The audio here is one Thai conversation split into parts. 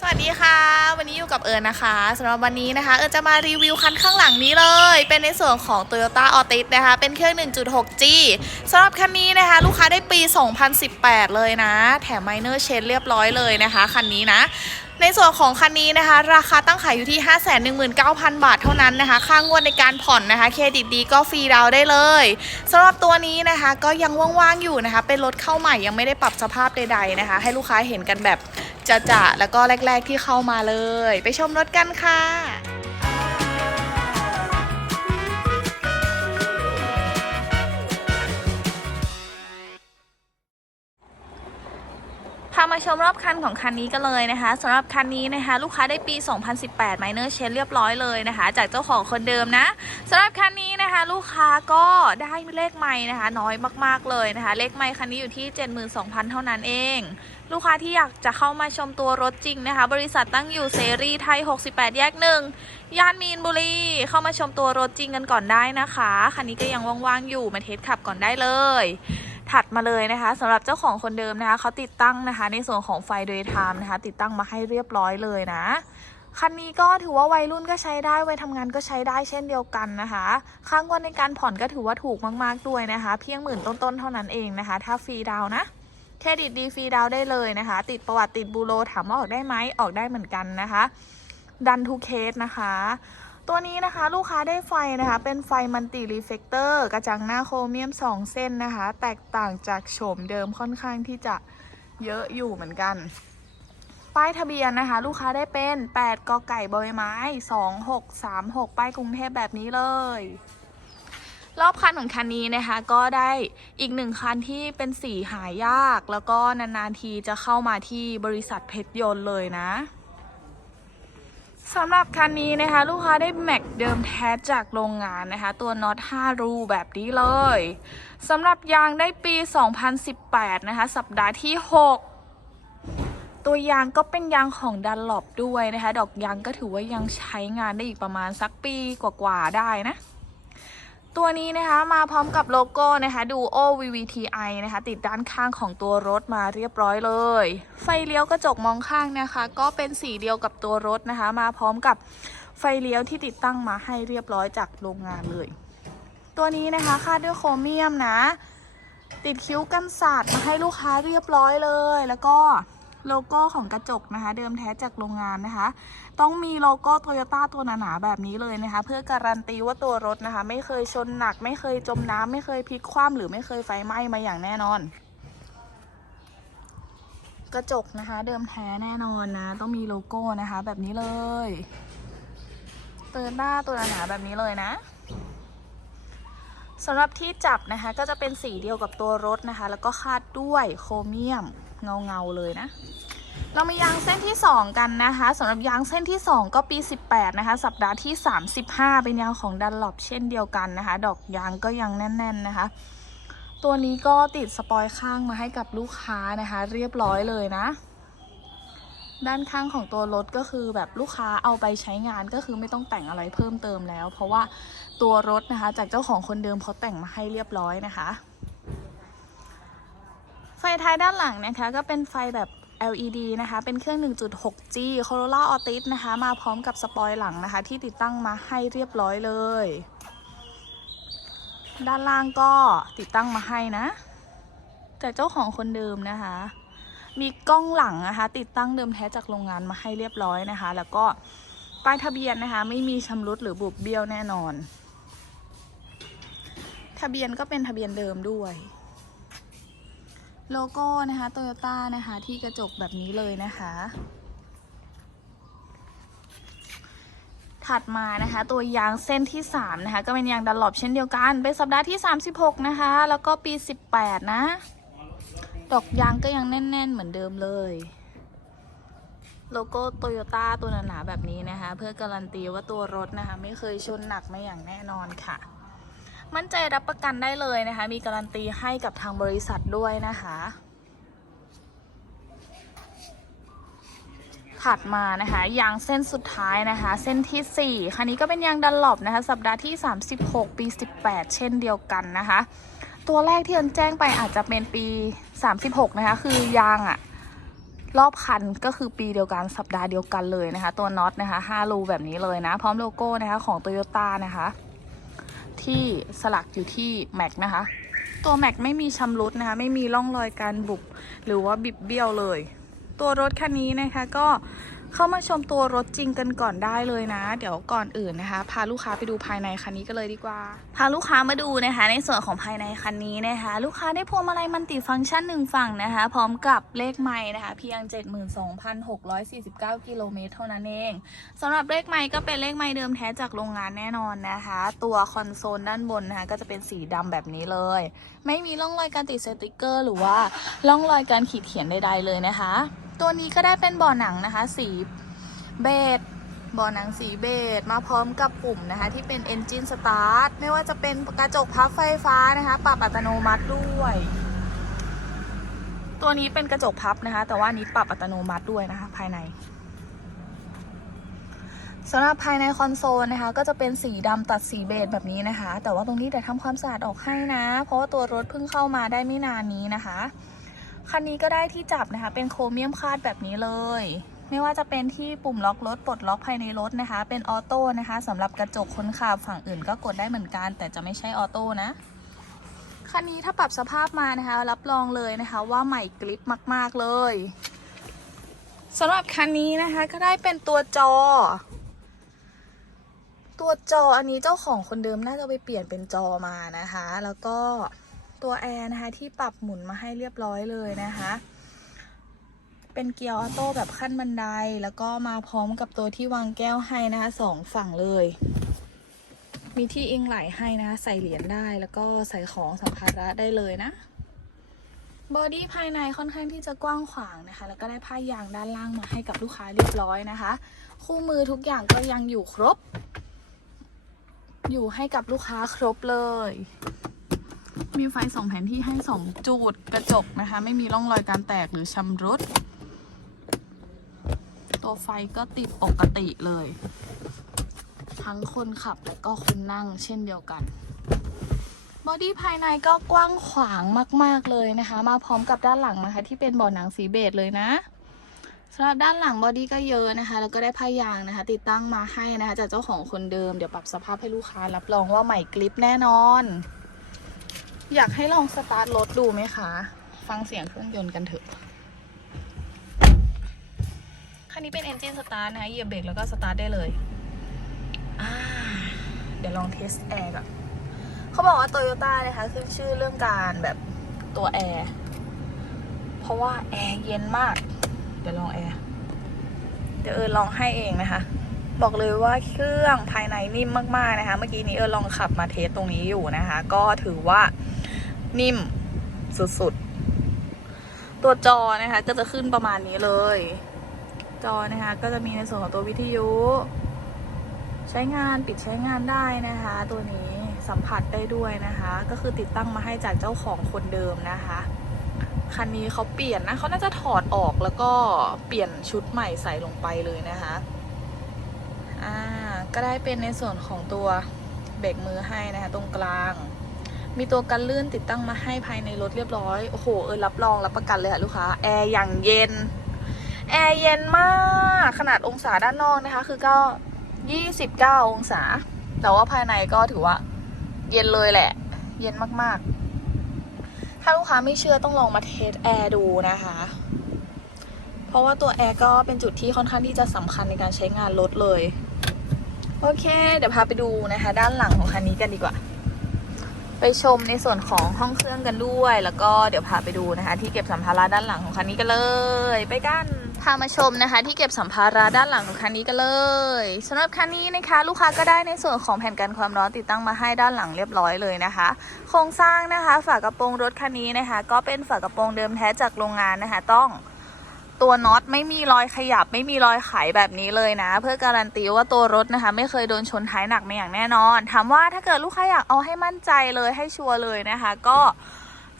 สวัสดีค่ะ วันนี้อยู่กับเอิญนะคะสำหรับวันนี้นะคะ เอิญจะมารีวิวคันข้างหลังนี้เลย เป็นในส่วนของ Toyota Altis นะคะ เป็นเครื่อง 1.6G สำหรับคันนี้นะคะ ลูกค้าได้ปี 2018 เลยนะ แถม Minor Change เรียบร้อยเลยนะคะ คันนี้นะในส่วนของคันนี้นะคะ ราคาตั้งขายอยู่ที่ 519,000 บาทเท่านั้นนะคะ ค่างวดในการผ่อนนะคะ เครดิตดีก็ฟรีดาวได้เลยสำหรับตัวนี้นะคะก็ยังว่างๆอยู่นะคะ เป็นรถเข้าใหม่ยังไม่ได้ปรับสภาพใด ๆนะคะ ให้ลูกค้าเห็นกันแบบ จะๆแล้วก็แรก ๆที่เข้ามาเลย ไปชมรถกันค่ะามาชมรอบคันของคันนี้กันเลยนะคะสำหรับคันนี้นะคะ ลูกค้าได้ปี 2018 Minor Change เรียบร้อยเลยนะคะ จากเจ้าของคนเดิมนะสำหรับคันนี้นะคะ ลูกค้าก็ได้เลขไม่นะคะ น้อยมากๆเลยนะคะ เลขไม่คันนี้อยู่ที่ 72,000 เท่านั้นเอง ลูกค้าที่อยากจะเข้ามาชมตัวรถจริงนะคะ บริษัทตั้งอยู่เสรีไทย 68 แยกหนึ่งย่านมีนบุรีเข้ามาชมตัวรถจริงกันก่อนได้นะคะคันนี้ก็ยังว่างๆอยู่มาเทสขับก่อนได้เลย ถัดมาเลยนะคะสำหรับเจ้าของคนเดิมนะคะเขาติดตั้งนะคะ ในส่วนของไฟโดยไทม์นะคะ ติดตั้งมาให้เรียบร้อยเลยนะคันนี้ก็ถือว่าวัยรุ่นก็ใช้ได้ วัยทำงานก็ใช้ได้เช่นเดียวกันนะคะค่างวดในการผ่อนก็ถือว่าถูกมาก ๆ ด้วยนะคะ เพียงหมื่นต้น ๆ เท่านั้นเองนะคะ ถ้าฟรีดาวนะ เครดิตดีฟรีดาวได้เลยนะคะ ติดประวัติติดบูโรถามว่าออกได้ไหมออกได้เหมือนกันนะคะ ดันทูเคสนะคะ ตัวนี้นะคะลูกค้าได้ไฟนะคะ เป็นไฟมันติรีเฟกเตอร์กระจังหน้าโครเมียม 2 เส้นนะคะ แตกต่างจากโฉมเดิมค่อนข้างที่จะเยอะอยู่เหมือนกัน ป้ายทะเบียนนะคะ ลูกค้าได้เป็น 8กไก่บอยไม้ 2636 ป้ายกรุงเทพแบบนี้เลย รอบคันของคันนี้นะคะ ก็ได้อีกหนึ่งคันที่เป็นสีหายาก แล้วก็นานๆทีจะเข้ามาที่บริษัทเพชรยนต์เลยนะ สำหรับคันนี้นะคะ ลูกค้าได้แม็กเดิมแท้จากโรงงานนะคะ ตัวน็อต5รูแบบนี้เลยสำหรับยางได้ปี 2018 นะคะ สัปดาห์ที่ 6 ตัวยางก็เป็นยางของดันหลบด้วยนะคะ ดอกยางก็ถือว่ายังใช้งานได้อีกประมาณสักปีกว่าๆได้นะ ตัวนี้นะคะมาพร้อมกับโลโก้นะคะ Duo VVTi นะคะ ติดด้านข้างของตัวรถมาเรียบร้อยเลย ไฟเลี้ยวกระจกมองข้างนะคะ ก็เป็นสีเดียวกับตัวรถนะคะ มาพร้อมกับไฟเลี้ยวที่ติดตั้งมาให้เรียบร้อยจากโรงงานเลย ตัวนี้นะคะคาดด้วยโครเมียมนะ ติดคิ้วกันสาดมาให้ลูกค้าเรียบร้อยเลย แล้วก็ โลโก้ของกระจกนะคะ เดิมแท้จากโรงงานนะคะ ต้องมีโลโก้โตโยต้าตัวหนาๆแบบนี้เลยนะคะ เพื่อการันตีว่าตัวรถนะคะ ไม่เคยชนหนัก ไม่เคยจมน้ำไม่เคยพลิกคว่ำหรือไม่เคยไฟไหม้มาอย่างแน่นอน กระจกนะคะ เดิมแท้แน่นอนนะ ต้องมีโลโก้นะคะ แบบนี้เลยโตโยต้าตัวหนาๆแบบนี้เลยนะสำหรับที่จับนะคะก็จะเป็นสีเดียวกับตัวรถนะคะ แล้วก็คาดด้วยโครเมียม เงาๆเลยนะ เรามายางเส้นที่ 2 กันนะคะสำหรับยางเส้นที่ 2 ก็ปี 18 นะคะ สัปดาห์ที่ 35 เป็นยางของดันหลบเช่นเดียวกันนะคะ ดอกยางก็ยังแน่น ๆนะคะ ตัวนี้ก็ติดสปอยข้างมาให้กับลูกค้านะคะ เรียบร้อยเลยนะด้านข้างของตัวรถก็คือแบบลูกค้าเอาไปใช้งานก็คือไม่ต้องแต่งอะไรเพิ่มเติมแล้ว เพราะว่าตัวรถนะคะจากเจ้าของคนเดิมเขาแต่งมาให้เรียบร้อยนะคะ ไฟท้ายด้านหลังนะคะ ก็เป็นไฟแบบ LED นะคะ เป็นเครื่อง 1.6G Corolla Altis นะคะ มาพร้อมกับสปอยหลังนะคะ ที่ติดตั้งมาให้เรียบร้อยเลย ด้านล่างก็ติดตั้งมาให้นะ แต่เจ้าของคนเดิมนะคะ มีกล้องหลังนะคะ ติดตั้งเดิมแท้จากโรงงานมาให้เรียบร้อยนะคะ แล้วก็ป้ายทะเบียนนะคะ ไม่มีชำรุดหรือบุบเบี้ยวแน่นอน ทะเบียนก็เป็นทะเบียนเดิมด้วย โลโก้นะคะโตโยต้านะคะที่กระจกแบบนี้เลยนะคะ ถัดมานะคะ ตัวยางเส้นที่ 3 นะคะ ก็เป็นยางดันหลบเช่นเดียวกัน เป็นสัปดาห์ที่ 36 นะคะ แล้วก็ปี 18 นะ ดอกยางก็ยังแน่น ๆ เหมือนเดิมเลยโลโก้โตโยต้าตัวหนาๆแบบนี้นะคะ เพื่อการันตีว่าตัวรถนะคะ ไม่เคยชนหนักมาอย่างแน่นอนค่ะ มั่นใจรับประกันได้เลยนะคะ มีการันตีให้กับทางบริษัทด้วยนะคะ ถัดมานะคะยางเส้นสุดท้ายนะคะ เส้นที่ 4 คันนี้ก็เป็นยางดันหลบนะคะ สัปดาห์ที่ 36 ปี 18 เช่นเดียวกันนะคะ ตัวแรกที่เอิญแจ้งไปอาจจะเป็นปี 36 นะคะ คือยางอะรอบคันก็คือปีเดียวกันสัปดาห์เดียวกันเลยนะคะ ตัวน็อตนะคะ5รูแบบนี้เลยนะ พร้อมโลโก้นะคะของ Toyota นะคะ ที่สลักอยู่ที่แม็กนะคะ ตัวแม็กไม่มีชำรุดนะคะ ไม่มีร่องรอยการบุบหรือว่าบิบเบี้ยวเลย ตัวรถคันนี้นะคะก็ เข้ามาชมตัวรถจริงกันก่อนได้เลยนะ เดี๋ยวก่อนอื่นนะคะ พาลูกค้าไปดูภายในคันนี้กันเลยดีกว่า พาลูกค้ามาดูนะคะ ในส่วนของภายในคันนี้นะคะ ลูกค้าได้พวงมาลัยมันติฟังก์ชันหนึ่งฝั่งนะคะ พร้อมกับเลขไม้นะคะ เพียง 72,649 กิโลเมตรเท่านั้นเองสำหรับเลขไม้ก็เป็นเลขไม้เดิมแท้จากโรงงานแน่นอนนะคะ ตัวคอนโซลด้านบนนะคะก็จะเป็นสีดำแบบนี้เลย ไม่มีร่องรอยการติดสติกเกอร์ หรือว่าร่องรอยการขีดเขียนใดๆเลยนะคะ ตัวนี้ก็ได้เป็นเบ่อหนังนะคะ สีเบจเบ่อหนังสีเบจมาพร้อมกับปุ่มนะคะ ที่เป็น Engine Start ไม่ว่าจะเป็นกระจกพับไฟฟ้านะคะ ปรับอัตโนมัติด้วย ตัวนี้เป็นกระจกพับนะคะ แต่ว่านี้ปรับอัตโนมัติด้วยนะคะ ภายในสำหรับภายในคอนโซลนะคะ ก็จะเป็นสีดำตัดสีเบจแบบนี้นะคะ แต่ว่าตรงนี้เดี๋ยวทำความสะอาดออกให้นะ เพราะว่าตัวรถเพิ่งเข้ามาได้ไม่นานนี้นะคะ คันนี้ก็ได้ที่จับนะคะ เป็นโครเมียมคาดแบบนี้เลย ไม่ว่าจะเป็นที่ปุ่มล็อกรถปลดล็อกภายในรถนะคะ เป็นออโต้นะคะสำหรับกระจกคนขับฝั่งอื่นก็กดได้เหมือนกัน แต่จะไม่ใช่ออโต้นะคันนี้ถ้าปรับสภาพมานะคะ รับรองเลยนะคะว่าใหม่กริปมาก ๆ เลยสำหรับคันนี้นะคะก็ได้เป็นตัวจอ ตัวจออันนี้เจ้าของคนเดิมน่าจะไปเปลี่ยนเป็นจอมานะคะ แล้วก็ ตัวแอร์นะคะที่ปรับหมุนมาให้เรียบร้อยเลยนะคะ เป็นเกียร์ออโต้แบบขั้นบันไดแล้วก็มาพร้อมกับตัวที่วางแก้วให้นะคะสองฝั่งเลย มีที่อิงไหลให้นะคะใส่เหรียญได้แล้วก็ใส่ของสัมภาระได้เลยนะบอดี้ภายในค่อนข้างที่จะกว้างขวางนะคะ แล้วก็ได้ผ้ายางด้านล่างมาให้กับลูกค้าเรียบร้อยนะคะ คู่มือทุกอย่างก็ยังอยู่ครบ อยู่ให้กับลูกค้าครบเลย มีไฟสองแผนที่ให้สองจุดกระจกนะคะ ไม่มีร่องรอยการแตกหรือชำรุด ตัวไฟก็ติดปกติเลย ทั้งคนขับและก็คนนั่งเช่นเดียวกันบอดี้ภายในก็กว้างขวางมาก ๆ เลยนะคะ มาพร้อมกับด้านหลังนะคะ ที่เป็นเบาะหนังสีเบจเลยนะสำหรับด้านหลังบอดี้ก็เยอะนะคะ แล้วก็ได้ผ้ายางนะคะ ติดตั้งมาให้นะคะ จากเจ้าของคนเดิมเดี๋ยวปรับสภาพให้ลูกค้ารับรองว่าใหม่กริปแน่นอน อยากให้ลองสตาร์ทรถดูไหมคะ ฟังเสียงเครื่องยนต์กันเถอะ คันนี้เป็น Engine Start นะคะเหยียบเบรกแล้วก็สตาร์ทได้เลยอ่าเดี๋ยวลองเทสแอร์ก่อนเขาบอกว่าโตโยต้านะคะขึ้นชื่อเรื่องการแบบตัวแอร์ เพราะว่าแอร์เย็นมาก เดี๋ยวลองแอร์ เดี๋ยวเออลองให้เองนะคะ บอกเลยว่าเครื่องภายในนิ่มมากๆนะคะ เมื่อกี้นี้เออลองขับมาเทสตรงนี้อยู่นะคะ ก็ถือว่า นิ่มสุดๆ ตัวจอนะคะ ก็จะขึ้นประมาณนี้เลย จอนะคะ ก็จะมีในส่วนของตัววิทยุ ใช้งานปิดใช้งานได้นะคะ ตัวนี้สัมผัสได้ด้วยนะคะ ก็คือติดตั้งมาให้จากเจ้าของคนเดิมนะคะ คันนี้เขาเปลี่ยนนะเขาน่าจะถอดออกแล้วก็เปลี่ยนชุดใหม่ใส่ลงไปเลยนะคะอ่าก็ได้เป็นในส่วนของตัวเบรกมือให้นะคะ ตรงกลาง มีตัวกันลื่นติดตั้งมาให้ภายในรถเรียบร้อย โอ้โห เออรับรองรับประกันเลยค่ะลูกค้า แอร์อย่างเย็น แอร์เย็นมาก ขนาดองศาด้านนอกนะคะ คือก็ 29 องศา แต่ว่าภายในก็ถือว่า เย็นเลยแหละ เย็นมากๆ ถ้าลูกค้าไม่เชื่อต้องลองมาเทสแอร์ดูนะคะ เพราะว่าตัวแอร์ก็เป็นจุดที่ค่อนข้างที่จะสำคัญในการใช้งานรถเลย โอเค เดี๋ยวพาไปดูนะคะ ด้านหลังของคันนี้กันดีกว่า ไปชมในส่วนของห้องเครื่องกันด้วย แล้วก็เดี๋ยวพาไปดูนะคะ ที่เก็บสัมภาระด้านหลังของคันนี้กันเลย ไปกันพามาชมนะคะ ที่เก็บสัมภาระด้านหลังของคันนี้กันเลยสำหรับคันนี้นะคะ ลูกค้าก็ได้ในส่วนของแผ่นกันความร้อนติดตั้งมาให้ด้านหลังเรียบร้อยเลยนะคะ โครงสร้างนะคะ ฝากระโปรงรถคันนี้นะคะ ก็เป็นฝากระโปรงเดิมแท้จากโรงงานนะคะ ต้อง ตัวน็อตไม่มีรอยขยับไม่มีรอยไขแบบนี้เลยนะ เพื่อการันตีว่าตัวรถนะคะ ไม่เคยโดนชนท้ายหนักมาอย่างแน่นอนถามว่าถ้าเกิดลูกค้าอยากเอาให้มั่นใจเลยให้ชัวร์เลยนะคะ ก็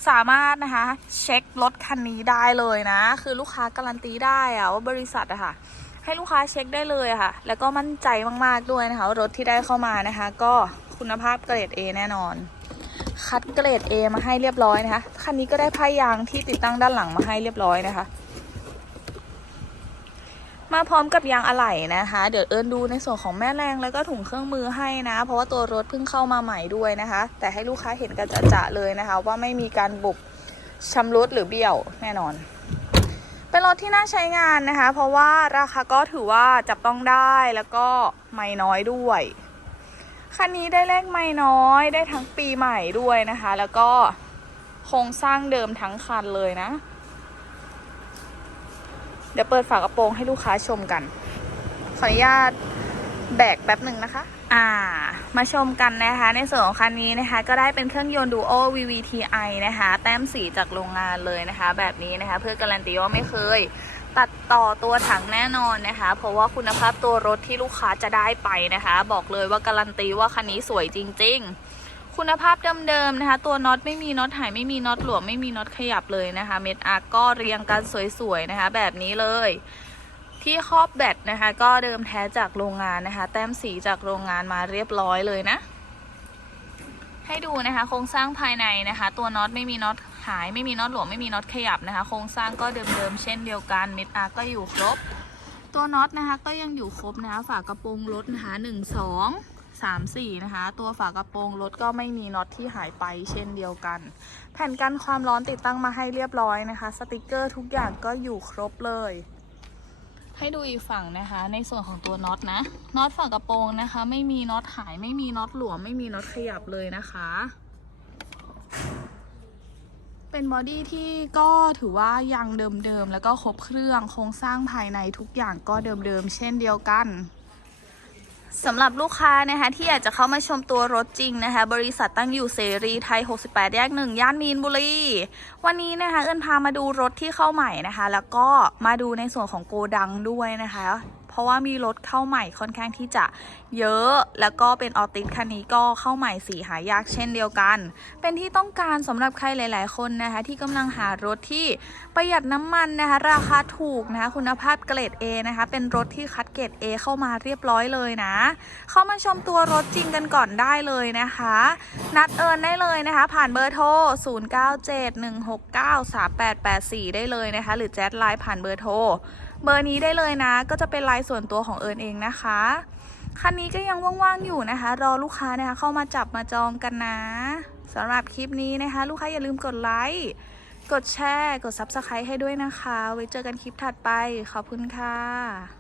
สามารถนะคะเช็ครถคันนี้ได้เลยนะ คือลูกค้าการันตีได้อะว่าบริษัทอะค่ะ ให้ลูกค้าเช็คได้เลยอะค่ะ แล้วก็มั่นใจมากๆด้วยนะคะรถที่ได้เข้ามานะคะ ก็คุณภาพเกรด A แน่นอน คัดเกรด A มาให้เรียบร้อยนะคะคันนี้ก็ได้ผ้ายางที่ติดตั้งด้านหลังมาให้เรียบร้อยนะคะ มาพร้อมกับยางอะไหล่นะคะ เดี๋ยวเอิญดูในส่วนของแม่แรงแล้วก็ถุงเครื่องมือให้นะ เพราะว่าตัวรถเพิ่งเข้ามาใหม่ด้วยนะคะ แต่ให้ลูกค้าเห็นกันจะๆเลยนะคะ ว่าไม่มีการบุบชำรุดหรือเบี้ยวแน่นอน เป็นรถที่น่าใช้งานนะคะ เพราะว่าราคาก็ถือว่าจับต้องได้แล้วก็ไม่น้อยด้วยคันนี้ได้เลขไม่น้อยได้ทั้งปีใหม่ด้วยนะคะ แล้วก็โครงสร้างเดิมทั้งคันเลยนะ เดี๋ยวเปิดฝากระโปรงให้ลูกค้าชมกัน ขออนุญาตแบกแป๊บหนึ่งนะคะ อ่า มาชมกันนะคะ ในส่วนของคันนี้นะคะ ก็ได้เป็นเครื่องยนต์ Duo VVTi นะคะ แต้มสีจากโรงงานเลยนะคะ แบบนี้นะคะ เพื่อการันตีว่าไม่เคย ตัดต่อตัวถังแน่นอนนะคะ เพราะว่าคุณภาพตัวรถที่ลูกค้าจะได้ไปนะคะ บอกเลยว่าการันตีว่าคันนี้สวยจริง ๆ คุณภาพเดิมๆนะคะ ตัวน็อตไม่มีน็อตหายไม่มีน็อตหลวมไม่มีน็อตขยับเลยนะคะ เม็ดอาร์ก็เรียงกันสวยๆนะคะ แบบนี้เลยที่ครอบแบตนะคะ ก็เดิมแท้จากโรงงานนะคะ แต้มสีจากโรงงานมาเรียบร้อยเลยนะ ให้ดูนะคะ โครงสร้างภายในนะคะ ตัวน็อตไม่มีน็อตหายไม่มีน็อตหลวมไม่มีน็อตขยับนะคะ โครงสร้างก็เดิมๆเช่นเดียวกันเม็ดอาร์ก็อยู่ครบ ตัวน็อตนะคะก็ยังอยู่ครบนะคะฝากระโปรงรถนะคะหนึ่งสอง สามสี่นะคะ ตัวฝากระโปรงรถก็ไม่มีน็อตที่หายไปเช่นเดียวกัน แผ่นกันความร้อนติดตั้งมาให้เรียบร้อยนะคะ สติกเกอร์ทุกอย่างก็อยู่ครบเลย ให้ดูอีกฝั่งนะคะ ในส่วนของตัวน็อตนะน็อตฝากระโปรงนะคะ ไม่มีน็อตหายไม่มีน็อตหลวมไม่มีน็อตขยับเลยนะคะเป็นบอดี้ที่ก็ถือว่ายังเดิมๆ แล้วก็ครบเครื่องโครงสร้างภายในทุกอย่างก็เดิมๆ เช่นเดียวกัน สำหรับลูกค้านะคะที่อยากจะเข้ามาชมตัวรถจริงนะคะบริษัทตั้งอยู่เสรีไทย 68 แยกหนึ่งย่านมีนบุรี วันนี้นะคะเอิญพามาดูรถที่เข้าใหม่นะคะ แล้วก็มาดูในส่วนของโกดังด้วยนะคะ ราะว่ามีรถเข้าใหม่ค่อนข้างที่จะเยอะ แล้วก็เป็นออติสคันนี้ก็เข้าใหม่สีหายากเช่นเดียวกัน เป็นที่ต้องการสำหรับใครหลาย ๆ คนนะคะที่กำลังหารถที่ประหยัดน้ำมันนะคะราคาถูกนะคะคุณภาพเกรด A นะคะเป็นรถที่คัดเกรด A เข้ามาเรียบร้อยเลยนะ เข้ามาชมตัวรถจริงกันก่อนได้เลยนะคะ นัดเอิญได้เลยนะคะ ผ่านเบอร์โทร 0971693884 ได้เลยนะคะ หรือแชทไลน์ผ่านเบอร์โทรเบอร์นี้ได้เลยนะ ก็จะเป็นไลน์ส่วนตัวของเอิญเองนะคะคันนี้ก็ยังว่างๆอยู่นะคะ รอลูกค้านะคะเข้ามาจับมาจองกันนะสำหรับคลิปนี้นะคะ ลูกค้าอย่าลืมกดไลค์กดแชร์ กด Subscribe ให้ด้วยนะคะ ไว้เจอกันคลิปถัดไป ขอบคุณค่ะ